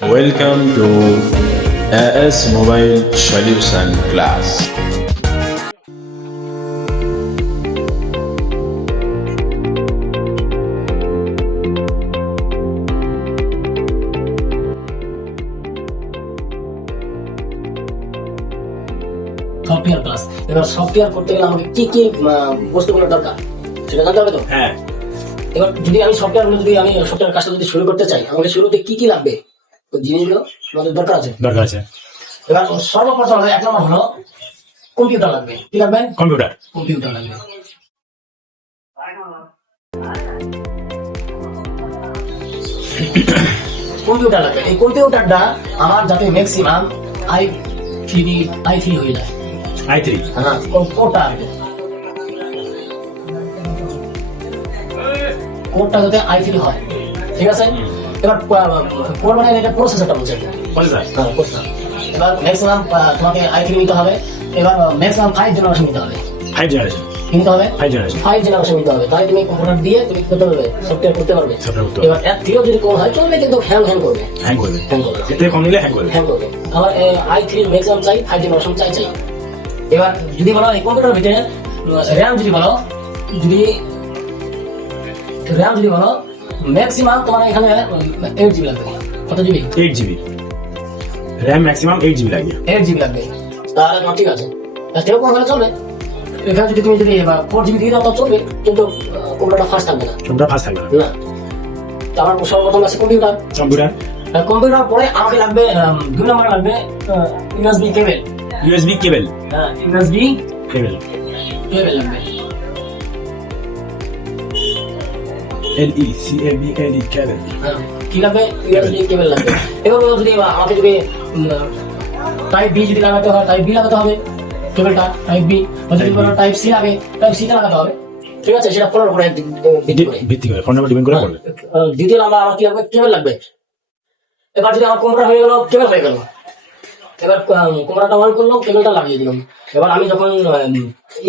Welcome to AS Mobile Solution class. Software class. এবার software করতে গেলে আমাকে কি কি বস্তুগুলো দরকার সেটা জানতে হবে তো। হ্যাঁ, এবার যদি আমি সফটওয়্যার কাজটা যদি শুরু করতে চাই, আমাকে শুরুতে কি কি লাগবে ওই জিনিসগুলো আমাদের দরকার আছে। এবার সর্বপ্রথম এক নম্বর হলো কম্পিউটার লাগবে। কি লাগবে? কম্পিউটার লাগবে। কম্পিউটার লাগবে। এই কম্পিউটারটা আমার যাতে ম্যাক্সিমাম i3 হয়ে যায়। i3 হ্যাঁ, কোডটা আর কি। কোডটা যাতে i3 হয়, ঠিক আছে। এবার কোড মানে এটা প্রসেসরটা বলছে। হ্যাঁ, প্রসেসর। এবার ম্যাক্সিমাম তোমাকে i3 নিতে হবে। এবার ম্যাক্সিমাম 5 জেনারেশন নিতে হবে। 5 জেনারেশন নিতে হবে। তাহলে তুমি কম্পিউটার দিয়ে তুমি করতে পারবে, সফটওয়্যার করতে পারবে। এবার এর থেকেও যদি কম হয় চলবে, কিন্তু হ্যাং করবে। এতে কম নিলে হ্যাং করবে। আমার i3 ম্যাক্সিমাম চাই, 5 জেনারেশন চাই। এবার যদি বলো এই কম্পিউটার ভিতরে র্যাম যদি বলো ম্যাক্সিমাম তোমার এখানে 8 জিবি লাগবে। কত GB? 8 GB RAM, maximum 8 GB লাগবে। 8 জিবি লাগবে। তাহলে তোমার ঠিক আছে, এর থেকেও কম হলে চলবে। এখানে যদি তুমি 4 জিবি দিয়ে দাও তাও চলবে, কিন্তু কম্পিউটারটা ফাস্ট থাকবে না। না। আমার সর্বপ্রথম আছে কম্পিউটার। কম্পিউটার পরে আমাকে লাগবে 2 নম্বরে লাগবে USB কেবল। হ্যাঁ, USB কেবল লাগবে। কেবল। কি লাগবে? USB কেবল লাগবে। এবার যদি আমাকে টাইপ বি যদি লাগাতে হয়, টাইপ বি লাগাতে হবে কেবলটা, টাইপ বি। যদি কোনো টাইপ সি লাগে, টাইপ সি টা লাগাতে হবে। ঠিক আছে, সেটা ফোনের উপরে ভিত্তি করে ফোন নাম্বার ডিপেন্ড করে পড়বে। দ্বিতীয় নাম্বার আমার কি লাগবে? কেবল লাগবে। এবার যদি আমার কম্পিউটার হয়ে গেল, কেবল হয়ে গেল। এবার কম্পিউটারটা অন করলাম, কেবলটা লাগিয়ে দিলাম। এবার আমি যখন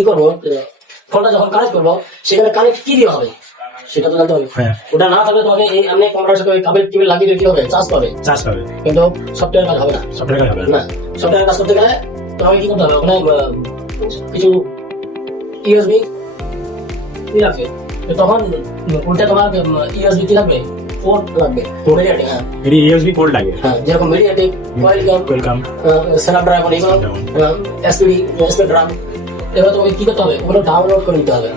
করবো, ফোনটা যখন কানেক্ট করবো, সেখানে কানেক্ট কি দিয়ে হবে সেটা তো জানতে হবে। ওটা না থাকলে তোমাকে এই এমনি কম্পিউটারের সাথে কেবল লাগিয়ে দিলে কি হবে? চার্জ পাবে। কিন্তু সফটওয়্যার কাজ হবে না। না, সফটওয়্যার কাজ করতে গেলে তোমাকে কি করতে হবে? ওখানে কিছু ইউএসবি লাগবে। তখন ওটা তোমার ইউএসবি কি লাগবে? পোর্ট লাগবে। মিডিয়াটেক। হ্যাঁ, এটি ইউএসবি পোর্ট লাগে। হ্যাঁ, যেরকম মিডিয়াটেক, কোয়ালকম, স্ন্যাপড্রাগন, এগুলো স্পেকট্রাম। এবার তোমাকে কি করতে হবে? ওগুলো ডাউনলোড করে নিতে হবে।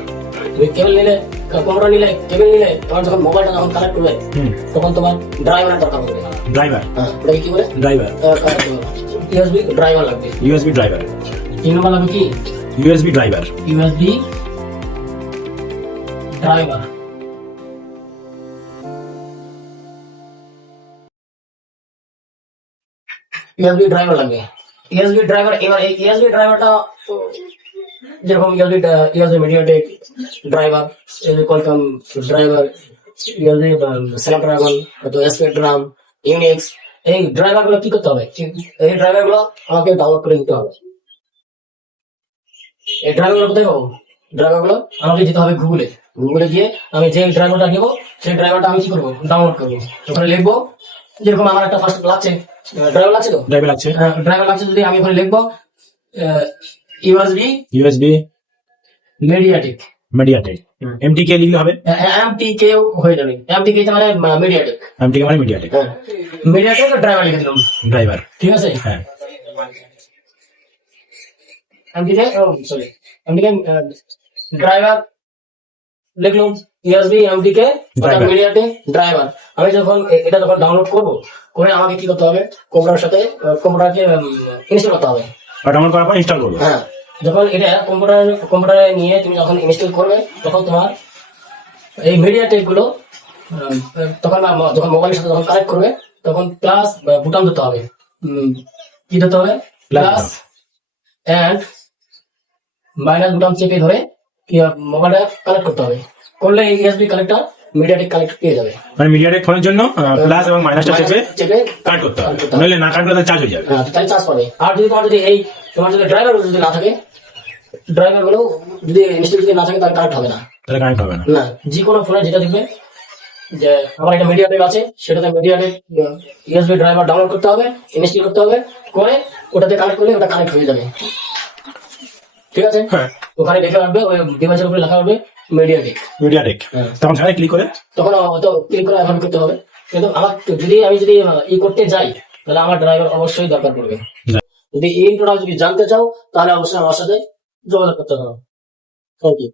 তুমি কেবল নিলে, কম্পিউটার নিলে, কেবল নিলে, তোমার যখন মোবাইলটা যখন কানেক্ট করবে, তখন তোমার ড্রাইভারের দরকার হবে। হ্যাঁ, ওটাকে কি বলে? ইউএসবি ড্রাইভার লাগবে। 3 নম্বর লাগবে কি? USB driver. লাগবে। USB driver. এবার এই ইউএসবি ড্রাইভারটা যেরকম USB MediaTek driver, Qualcomm driver, USB Snapdragon, Spectrum, Unix, এই ড্রাইভার গুলো কি করতে হবে? এই ড্রাইভার গুলো আমাকে ডাউনলোড করে নিতে হবে। এই ড্রাইভার গুলো কোথায় পাবো? ড্রাইভার গুলো আমাকে যেতে হবে গুগলে গিয়ে আমি যে ড্রাইভারটা নেবো, সেই ড্রাইভারটা আমি কি করবো? ডাউনলোড করবো। ওখানে লিখবো, যেরকম আমার একটা ফার্স্ট লাগছে, ড্রাইভার লাগছে তো, ড্রাইভার লাগছে। যদি আমি ওখানে লিখবো ইউএসবি মিডিয়াটেক, এমটিকে লিখলে হবে। এমটিকে হয়ে যাবে। এমটিকে মানে মিডিয়াটেক। মিডিয়াটেক ড্রাইভার লিখে দিলাম। ঠিক আছে। হ্যাঁ, এমটিকে ড্রাইভার লিখলাম। USB এমটিকে MediaTek driver. আমি যখন এটা ডাউনলোড করবো, করে আমাকে কি করতে হবে? কম্পিউটারকে ইনস্টল করতে হবে। ডাউনলোড করার পর ইনস্টল করবে। হ্যাঁ, যখন এটা কম্পিউটারে নিয়ে তুমি যখন ইনস্টল করবে, তখন তোমার এই মিডিয়াটেক গুলো তখন মোবাইলের সাথে যখন কানেক্ট করবে, তখন প্লাস বুটাম দিতে হবে। কি দিতে হবে? প্লাস এন্ড মাইনাস বুটাম চেপে ধরে মোবাইলটা কানেক্ট করতে হবে। করলে এই ইউএসবি কানেক্টর মিডিয়াটেক কানেক্ট পেয়ে যাবে। মানে মিডিয়াটেক ফোনের জন্য প্লাস এবং মাইনাসটা চেপে কানেক্ট করতে হবে, নইলে না কানেক্ট করলে চার্জ হয়ে যাবে। তাহলে চার্জ পাবে। আর যদি তোমার যদি ড্রাইভার যদি না থাকে, ড্রাইভার গুলো যদি ইনস্টল যদি না থাকে, তাহলে কানেক্ট হবে না। না, যে কোনো ফোনে যেটা দেখবে যে আমার একটা মিডিয়াটেক আছে, সেটাতে মিডিয়াটেক ইউএসবি ড্রাইভার ডাউনলোড করতে হবে, ইনস্টল করতে হবে, করে ওটাতে কানেক্ট করলে ওটা কানেক্ট হয়ে যাবে। ঠিক আছে, হ্যাঁ ওখানে দেখে আসবে ওই ডিভাইসের উপরে লেখা হবে মিডিয়াটেক। মিডিয়াটেক, হ্যাঁ। তখন সেখানে ক্লিক করে তখন অত ক্লিক করে এখন করতে হবে। কিন্তু আমার আমি যদি ই করতে যাই, তাহলে আমার ড্রাইভার অবশ্যই দরকার পড়বে। যদি এই ইন্ট্রোটা যদি জানতে চাও, তাহলে অবশ্যই আমার সাথে যোগাযোগ করতে হবে। Thank you.